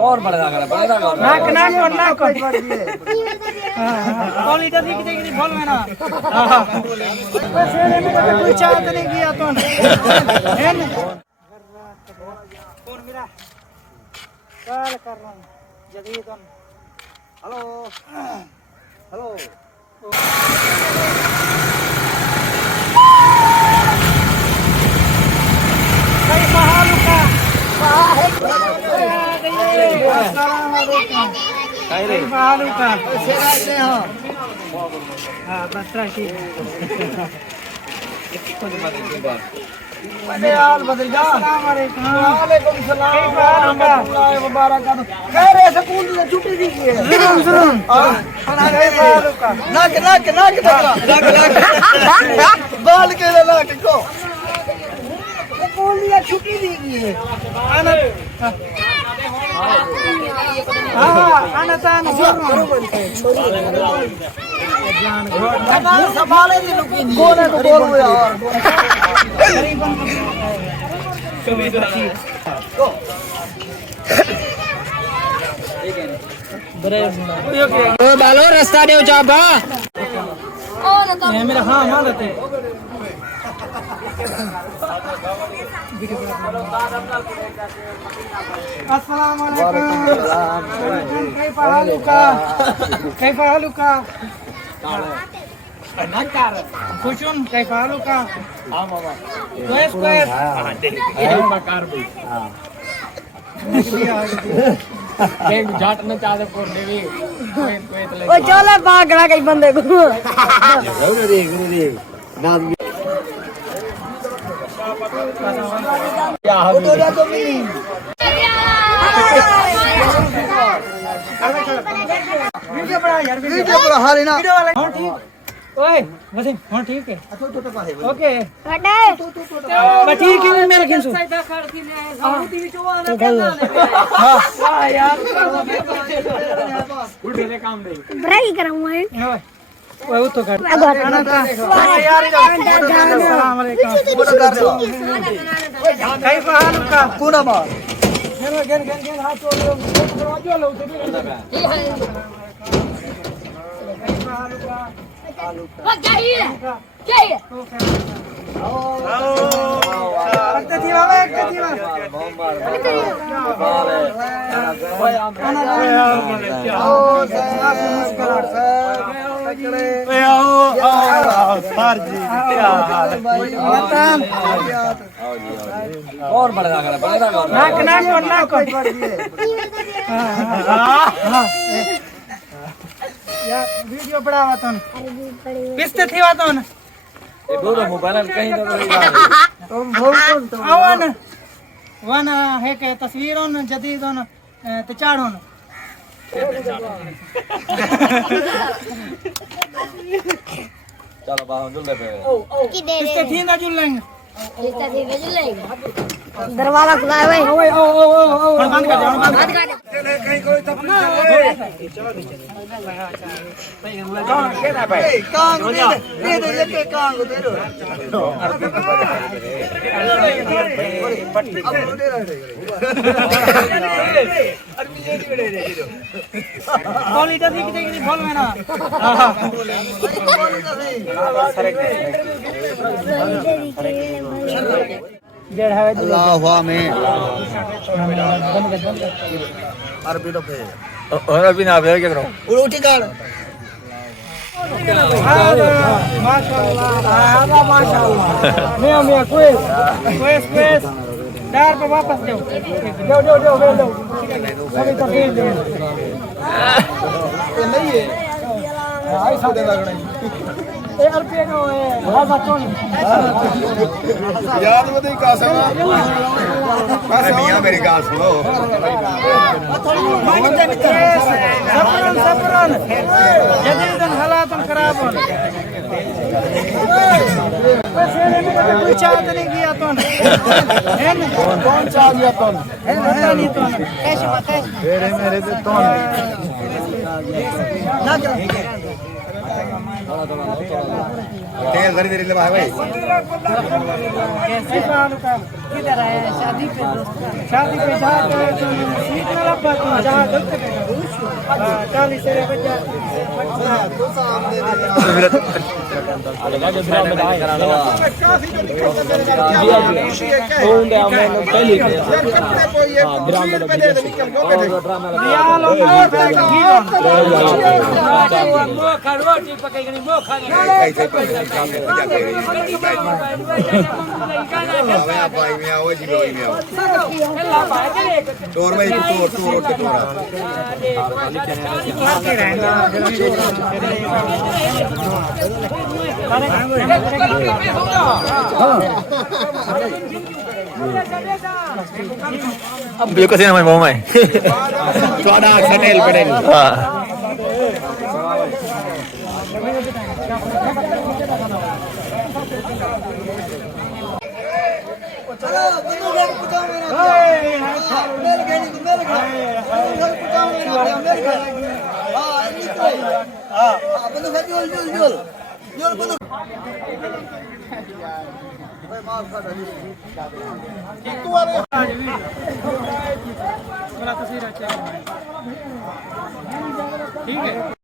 और बढ़ा कर नाक नाक और नाक कॉल इधर दिख जाएगी बोल में ना पैसे में कोई चाहत नहीं किया तो है ना कौन मेरा कॉल कर रहा हूं जल्दी तो हेलो हेलो छुट्टी दी गई है संभाले कौन है तो बोलो यार बालो रास्ता दे चाबा मेरा हाँ मालत है अस्सलाम वालेकुम कैफा हालुका नकार खुशुन कैफा हालुका हां बाबा क्वेस क्वेस हां बकार भाई हां एक जाट न चादर को देवी कोई ओ चले भागड़ा कई बंदे को गुरुदेव नाम वीडियो बड़ा यार वीडियो बड़ा हाल है ना वीडियो वाला हां ठीक ओए वसीम हां ठीक है ओके हटे बस ठीक है मेरा किन सु हां यार उल्टे से काम नहीं ब्रेक कराऊं है ओए वो तो कर यार अस्सलाम वालेकुम कैफा हालुका कौन मार गन हाथ छोड़ दरवाजा लो कैफा हालुका क्या है और बढ़ा कर नाक नाक और नाक यार वीडियो बढ़ावा तो किसते थी बात तो ये दोनों मोबाइल कहीं तो तुम भूल तो आवन वन है के तस्वीरों जदीदों ते चाड़ों चलो बाहर जुल ले पे किसते थी ना जुल लेंगे दरवाजा खुला है भाई बंद कर जाओ बंद कर कहीं कोई तब कॉल इधर दिख जाएगी बोल में ना अल्लाह आमीन अरबी तो पे और अभी ना क्या करो उठी कर माशाल्लाह माशाल्लाह मैं क्वेस डार पे वापस दो अभी तो भेज दो ये नहीं है ऐसा दे लग रहा है ए रुपए को भाषा कौन यार वो देख का समा बस मियां मेरी बात सुनो सफरन जदीदन हालातन खराब होन कोई चाहत नहीं किया तो है कौन चाह दिया तुम है नहीं तो कैसे बताए मेरे से तुम ना तेल धरी धरी ले भाई कैफा लुका किधर है शादी पे शादी पे जाके सीट में लपा तू जहां गलत पे 40 से बजा तो सामने रियाल रोटी पकाई मो खा भाई में आओ जी भाई में आओ तोर में तोर रोटी तोरा अब बिल्कुल से मैं मोमा है थोड़ा सटेल पड़ेल हां चलो बंदू गेट पुटाओ मेरा मेल गेट पुटाओ मेरा मेल गेट हां इतनी तो हां बंदू गेट जोल बंदू भाई माफ कर तू वाले थोड़ा तस्वीर अच्छा ठीक है।